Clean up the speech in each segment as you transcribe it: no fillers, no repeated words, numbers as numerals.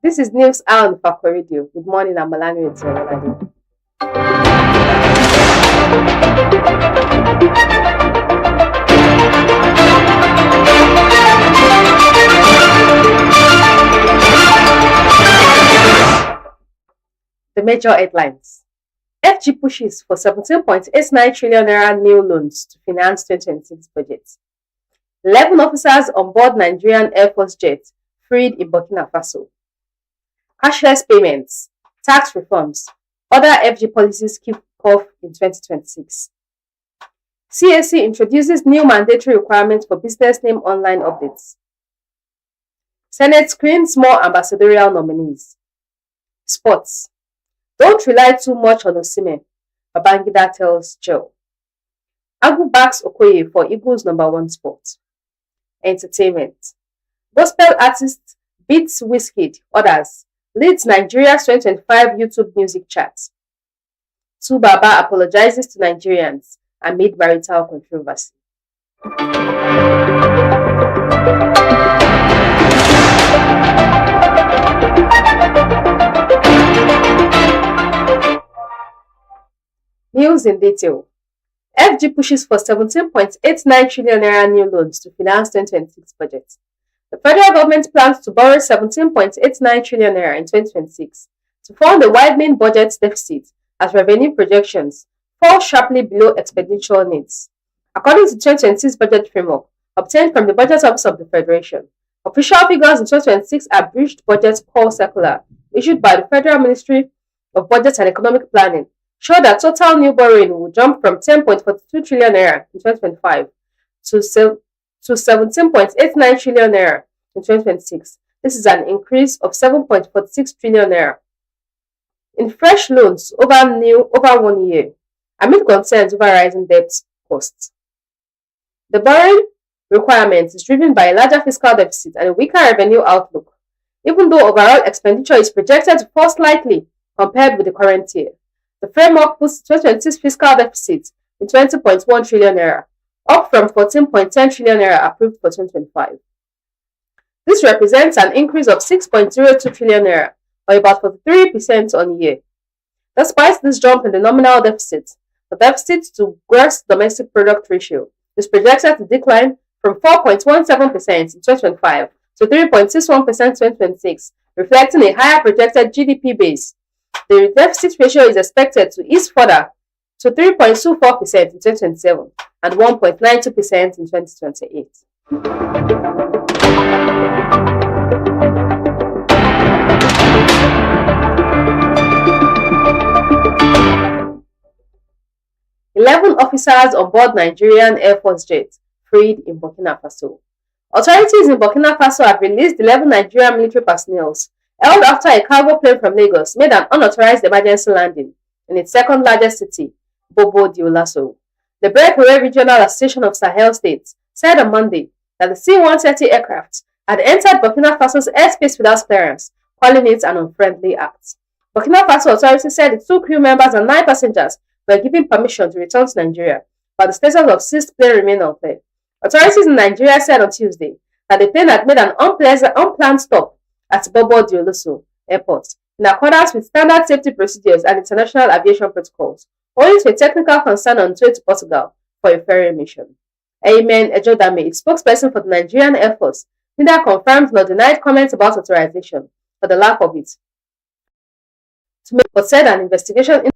This is News Hour on Ifako Radio. Good morning, I'm Olanireti Ololade. The major headlines. FG pushes for 17.89 trillion naira new loans to finance 2026 budget. 11 officers on board Nigerian Air Force jet freed in Burkina Faso. Cashless payments, tax reforms, other FG policies kick off in 2026. CAC introduces new mandatory requirements for business name online updates. Senate screens more ambassadorial nominees. Sports. Don't rely too much on Osimhen, Babangida tells Joe. Agu backs Okoye for Eagles' #1 spot. Entertainment. Gospel artist beats Wizkid, others leads Nigeria's 2025 YouTube music chart. Baba apologizes to Nigerians amid marital controversy. News in detail. FG pushes for 17.89 trillion naira new loans to finance 2026 budget. The federal government plans to borrow 17.89 trillion naira in 2026 to fund the widening budget deficit as revenue projections fall sharply below expenditure needs. According to 2026 budget framework obtained from the Budget Office of the Federation, official figures in 2026 abridged budget call circular issued by the Federal Ministry of Budget and Economic Planning show that total new borrowing will jump from 10.42 trillion naira in 2025 to 17.89 trillion naira in 2026. This is an increase of 7.46 trillion naira in fresh loans over 1 year, amid concerns over rising debt costs. The borrowing requirement is driven by a larger fiscal deficit and a weaker revenue outlook, even though overall expenditure is projected to fall slightly compared with the current year. The framework puts 2026 fiscal deficit in 20.1 trillion naira, up from 14.10 trillion naira approved for 2025. This represents an increase of 6.02 trillion naira, or about 43% on year. Despite this jump in the nominal deficit, the deficit to gross domestic product ratio is projected to decline from 4.17% in 2025 to 3.61% in 2026, reflecting a higher projected GDP base. The deficit ratio is expected to ease further to 3.24% in 2027 and 1.92% in 2028. "11 officers on board Nigerian Air Force jet freed in Burkina Faso." Authorities in Burkina Faso have released 11 Nigerian military personnel held after a cargo plane from Lagos made an unauthorized emergency landing in its second largest city, Bobo Dioulasso. The Breakaway Regional Association of Sahel States said on Monday that the C-130 aircraft had entered Burkina Faso's airspace without clearance, calling it an unfriendly act. Burkina Faso authorities said the 2 crew members and 9 passengers were given permission to return to Nigeria, but the status of seized plane remained unclear. Authorities in Nigeria said on Tuesday that the plane had made an unplanned stop at Bobo Dioulasso Airport in accordance with standard safety procedures and international aviation protocols, owing to a technical concern on its way to Portugal for a ferry mission. Amen Ejodame, a spokesperson for the Nigerian Air Force, neither confirmed nor denied comments about authorization for the lack of it, but said an investigation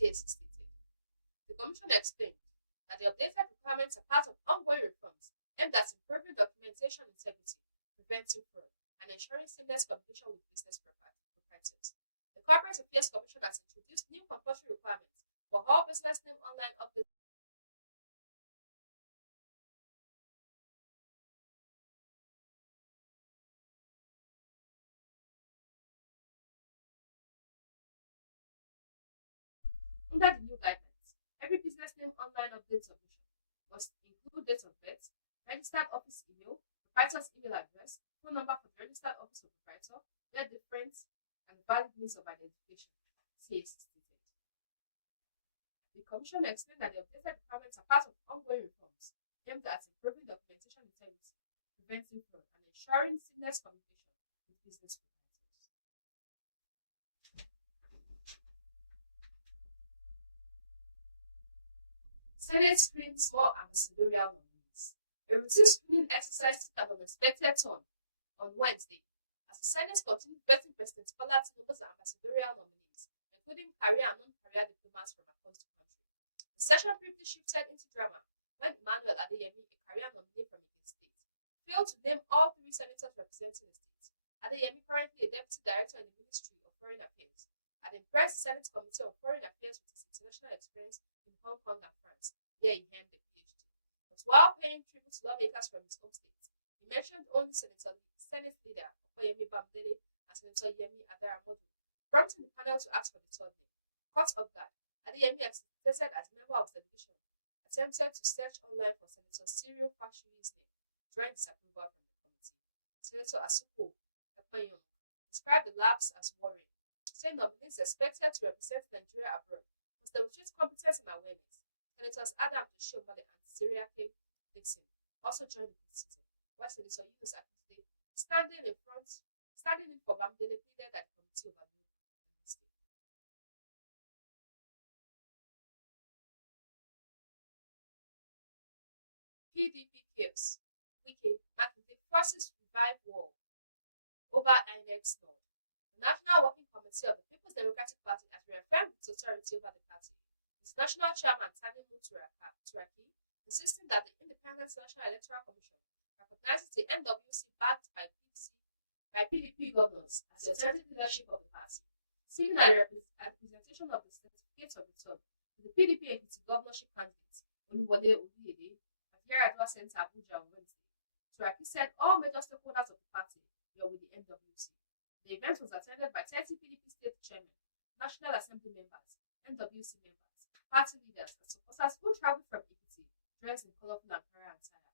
CAC stated. The Commission explained that the updated requirements are part of ongoing reforms aimed at improving documentation integrity, preventing fraud, and ensuring seamless communication with business proprietors. The Corporate Affairs Commission has introduced new compulsory requirements for all business name online updates under the new guidelines. Every business name online update submission must include date of birth, registered office email, proprietor's email address, phone number for the registered office of proprietor, their difference, and valid means of identification. CAC stated. The Commission explained that the updated requirements are part of ongoing reforms aimed at improving documentation integrity, preventing fraud, and ensuring seamless communication with business proprietors. Senate screens more ambassadorial nominees. A routine screening exercise took an unexpected turn on Wednesday as the Senate continued vetting President Bola Tinubu's ambassadorial nominees, including career and non-career diplomats from across the country. The session briefly shifted into drama when Emmanuel Adeyemi, a career nominee from Ekiti State, failed to name all three senators representing the state. Adeyemi, currently a deputy director in the Ministry of Foreign Affairs, had impressed the Senate Committee on Foreign Affairs with his international experience in Hong Kong and France, where he earned a PhD. But while paying tribute to lawmakers from his home state, he mentioned only Senate leader Okoyemi Bamidele and Senator Yemi Adaramodu, prompting the panel to ask for the third name. Caught off guard, Adeyemi, accepted as a member of the delegation, attempted to search online for Senator Cyril Fashui's name during disapproval from the committee. Senator Asuko Ekpenyong described the lapse as worrying, saying nominees expected to represent Nigeria abroad must demonstrate competence and awareness. Senators Adam Shomale and Syria K. Dixon also joined the criticism, while Senator Yunus Akinde, standing in for Bamidele, pleaded that the committee overlooked the mistake. PDP chaos. Wike Makinde forces revive war over INEC's nod. The National Working Committee of the People's Democratic Party has reaffirmed its authority over the party. Its national chairman, Tanimu Turaki, insisting that the Independent National Electoral Commission recognizes the NWC backed by PDP governors as the authoritative leadership of the party. Seeking a representation of the certificate of return to the PDP Ekiti governorship candidate, Ololade at Yaradua Center, Abuja on Wednesday. Turaki said all major stakeholders of the party were with the NWC. The event was attended by 30 PDP state chairmen, National Assembly members, NWC members, party leaders, and supporters who traveled from Ekiti dressed in colorful Ankara attire.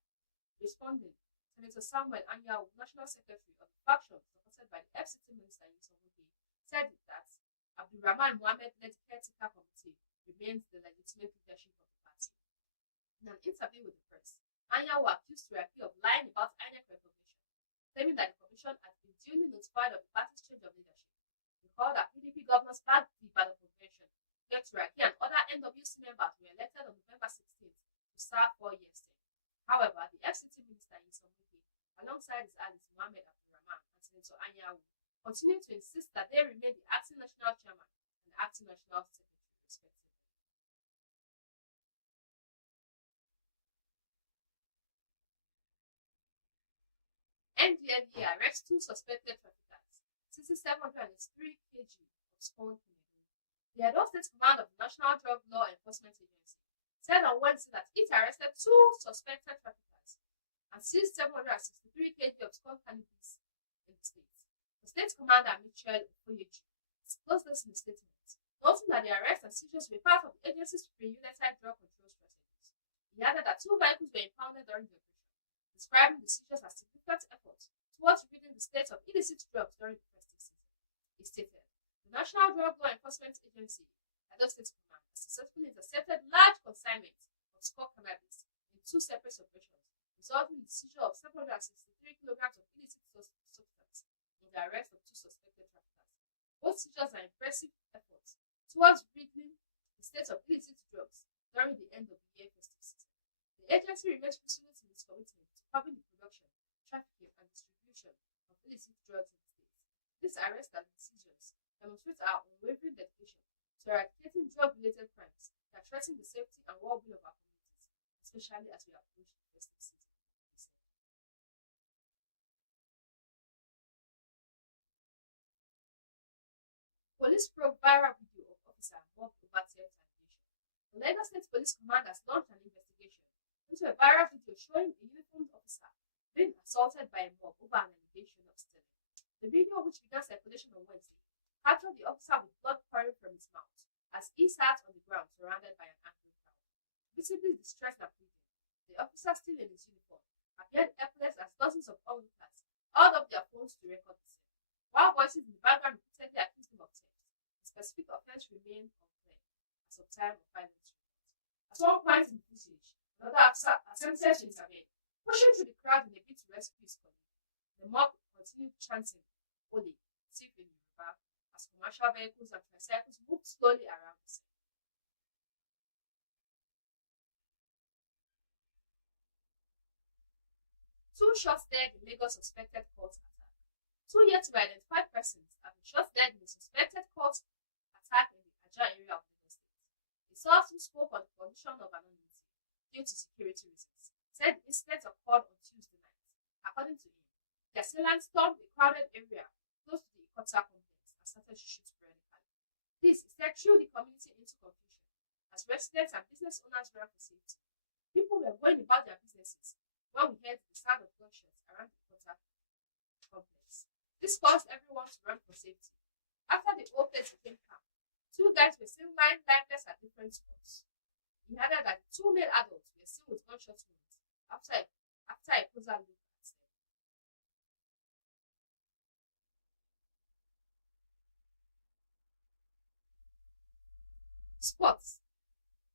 Responding, Senator Samuel Anyanwu, National Secretary of the faction supported by the FCT Minister Nyesom Wike, said that Abdulrahman Mohammed-led caretaker committee remains the legitimate leadership of the party. In an interview with the press, Anyanwu accused Turaki of lying about INEC recognition, claiming that the commission had been duly notified of the party's change of leadership. He called that PDP governors backed the Ibadan Convention, where Turaki and other NWC members were elected on November 16th to serve 4 years term. However, the FCT Minister Nyesom Wike, alongside his allies Mohammed Abdulrahman and Senator Anyanwu, continue to insist that they remain the acting national chairman and acting national secretary, respectively. NDLEA arrests 2 suspected traffickers, 703 kg of skunk in a day. The Edo State Command of the National Drug Law Enforcement Agency said on Wednesday that it arrested 2 suspected traffickers and seized 763 kg of skunk cannabis in the state. The state commander, Michel Ofoyeji, disclosed this in a statement, noting that the arrest and seizures were part of the agency's pre-unified drug control strategies. He added that 2 vehicles were impounded during the operation, describing the seizures as significant efforts towards ridding the state of illicit drugs during the festive season. He stated, the National Drug Law Enforcement Agency, Edo State Command, has successfully intercepted large consignments of skunk cannabis in 2 separate operations, resulting in the seizure of 763 kilograms of illicit substance and the arrest of 2 suspected traffickers. Both seizures are impressive efforts towards ridding the state of illicit drugs during the end of the year festive season. The agency remains resolute in its commitment to curbing the production, trafficking, and distribution of illicit drugs in the state. This arrest and seizures demonstrate our unwavering dedication to to eradicating drug-related crimes that threaten the safety and well-being of our communities, especially as we approach the festive season. Police probe viral video of officer mobbed over theft allegation. The Lagos State Police Command has launched an investigation into a viral video showing a uniformed officer being assaulted by a mob over an allegation of stealing. The video, which began circulation on Wednesday, captured the officer with blood pouring from his mouth as he sat on the ground surrounded by an angry crowd. Visibly distressed and pleading, the officer, still in his uniform, appeared helpless as dozens of onlookers held up their phones to record the scene. While voices in the background repeatedly accused him of theft, the specific offense remained unclear as of time of violence report. At one point in the footage, another officer attempted to intervene, pushing through the crowd in a bid to rescue his colleague. The mob continued chanting "Ole" thief in Yoruba as commercial vehicles and tricycles moved slowly around the scene. Two shots dead in Lagos suspected cult attack. Two yet to be identified persons have been shot dead in the suspected cult attack in the Ajah area of Lagos State. The source who spoke on the condition of anonymity due to security reasons said the incident occurred on Tuesday night. According to him, the assailants stormed a crowded area close to the Ikota complex and started to shoot periodically. This instead threw the community into confusion as residents and business owners ran for safety. People were going about their businesses when we heard the sound of gunshots around the Ikota complex. This caused everyone to run for safety. After the whole place became calm, two guys were seen lying lifeless at different spots. He added that two male adults were seen with gunshot wounds after a closer look at them. Sports.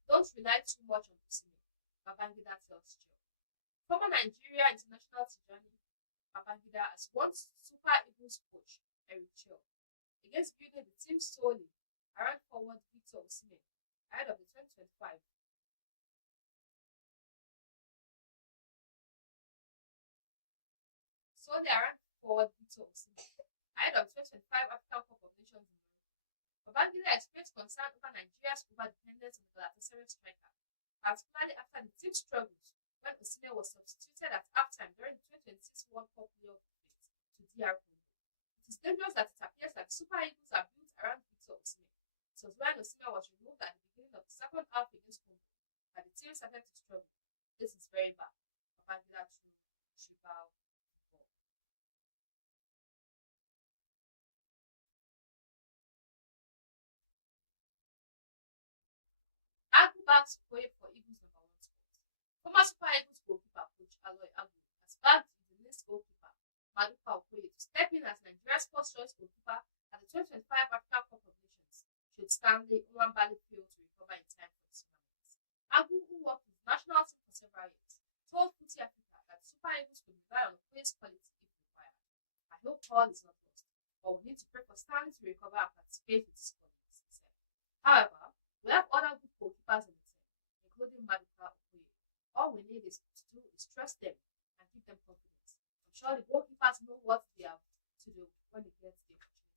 Don't rely too much on Osimhen, Babangida tells Joe. Former Nigeria international Tijani Babangida has once Super Eagles coach Eric Chell against building the team solely around forward Victor Osimhen ahead of the 2025 solely around forward Victor Osimhen ahead of the 2025 African Cup of Nations in Morocco. Babangida expressed concern over Nigeria's over-dependence on the Galatasaray striker, particularly after the team struggles when Osimhen was substituted at halftime during the 2026 World Cup playoff defeat to DR Congo. It is dangerous that it appears that the Super Eagles are built around Victor Osimhen. It was when Osimhen was removed at the beginning of the second half against Congo that the team started to struggle. This is very bad. Babangida threw Tribal ball. Agu bags Okoye for Eagles number one spot. Former Super Eagles goalkeeper coach Aloy Agu has bagged the next goalkeeper Maduka Okoye to step in as Nigeria's first choice goalkeeper at the 2025 African Cup of Nations should Stanley Nwabali fail to recover in time for the tournament. Agu, who worked with the national team for several years, told Footy Africa that the Super Eagles could rely on Okoye's quality if required. I hope all is not lost, but we need to pray for Stanley to recover and participate with his colleagues, he said. However, we have other good goalkeepers in the team, including Maduka Okoye. All we need is to do is trust them and give them confidence. I'm sure the goalkeepers know what they have to do when they get the opportunity.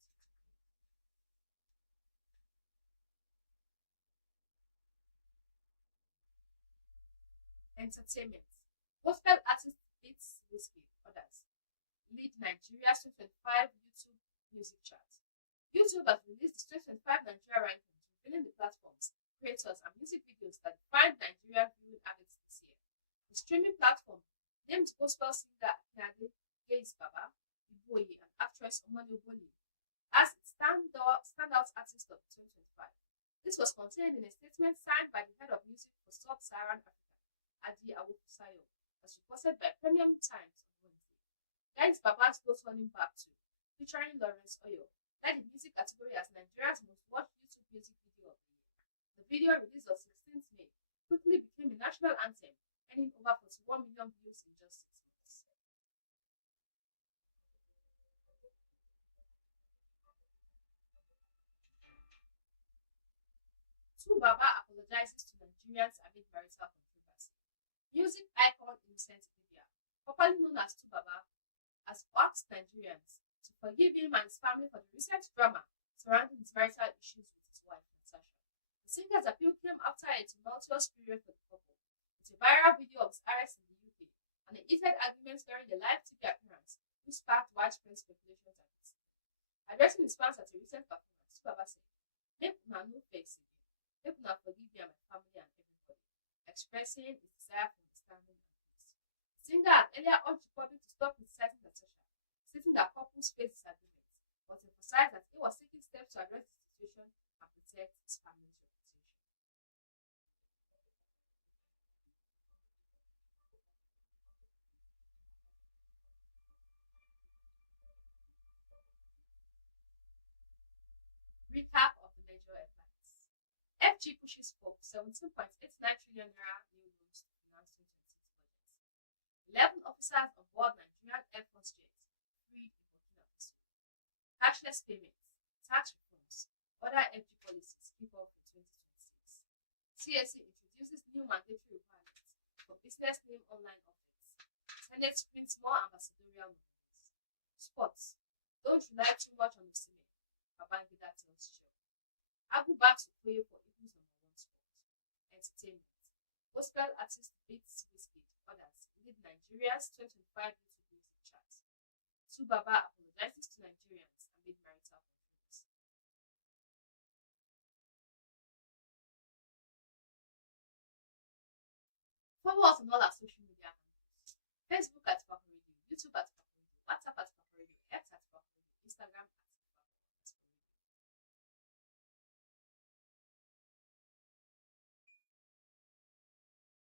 Entertainment. Gospel artist beats Whiskey others lead Nigeria's 2025 YouTube music chart. YouTube has released the 2025 Nigeria rankings, revealing the platforms, creators, and music videos that define Nigerian viewing habits this year. The streaming platform named gospel singer Akinade Gaze Baba, Iboye, and actress Omani Oboli as its standout artist of 2025. This was contained in a statement signed by the head of music for Sub-Saharan Africa, Adi Awokusayo, as reported by Premium Times on Wednesday. Gaze Baba's Go Turning Back to, featuring Lawrence Oyo, led the music category as Nigeria's most watched YouTube music video of the year. The video, released on 16th May, quickly became a national anthem, earning over 41 million views in just 6 months. Tu Baba apologizes to Nigerians amid marital controversy. Music icon Innocent Idibia, popularly known as Tu Baba, has asked Nigerians to forgive him and his family for the recent drama surrounding his marital issues with his wife, Natasha. Singer's appeal came after a tumultuous period for the couple, with a viral video of his arrest in the UK and a heated argument during the live TV appearance, which sparked widespread speculations and this. Addressing his fans at a recent performance, Baba said, "Make una no vex again. Make una forgive me and my family and everybody," expressing his desire for understanding and peace. Singer had earlier urged the public to stop criticizing Natasha, stating that couples face disagreements, but emphasized that he was taking steps to address the situation and protect his family's reputation. Recap of the major headlines. FG pushes for 17.89 trillion naira new loans to finance 2026 budget. 11 officers on board Nigerian Air Force jets freed in Burkina Faso. Cashless payments, tax reforms, other FG policies kick off in 2026. CSC introduces new mandatory requirements for business name online updates. Senate prints more ambassadorial movements. Sports. Don't rely too much on the cement. Babangida tells Joe. Abu backs to play for Eagles number one spot. Entertainment. Gospel artist beats Whiskey others lead Nigeria's 2025 YouTube music chart. Baba apologizes to Nigerians amid marital conflicts. Follow us on all our social media handles. Facebook at Ifako Radio, YouTube at Ifako Radio, WhatsApp at Ifako Radio, X at Ifako Radio, Instagram at Ifako Radio.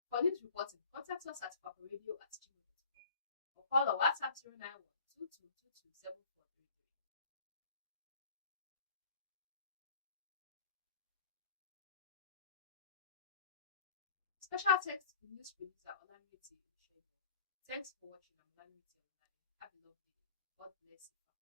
For news reporting, contact us at ifako@gmail.com or call our WhatsApp 091 2222 7433. Special thanks to the news producer Olanireti. Thanks for watching. I'm Olanireti. Have a lovely day. God bless you.